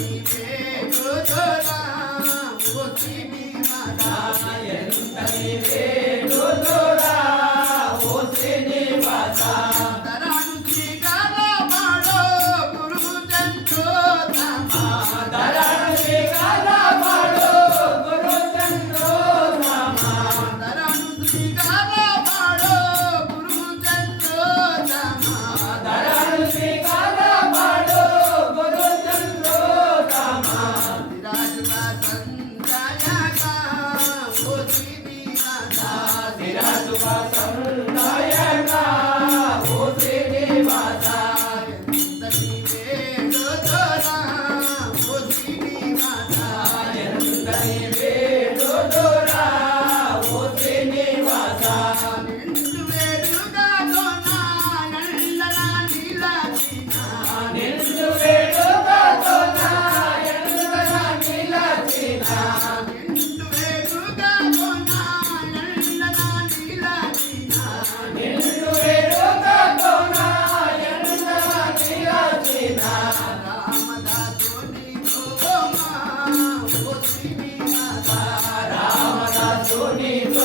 ఎంత Bye. নিজ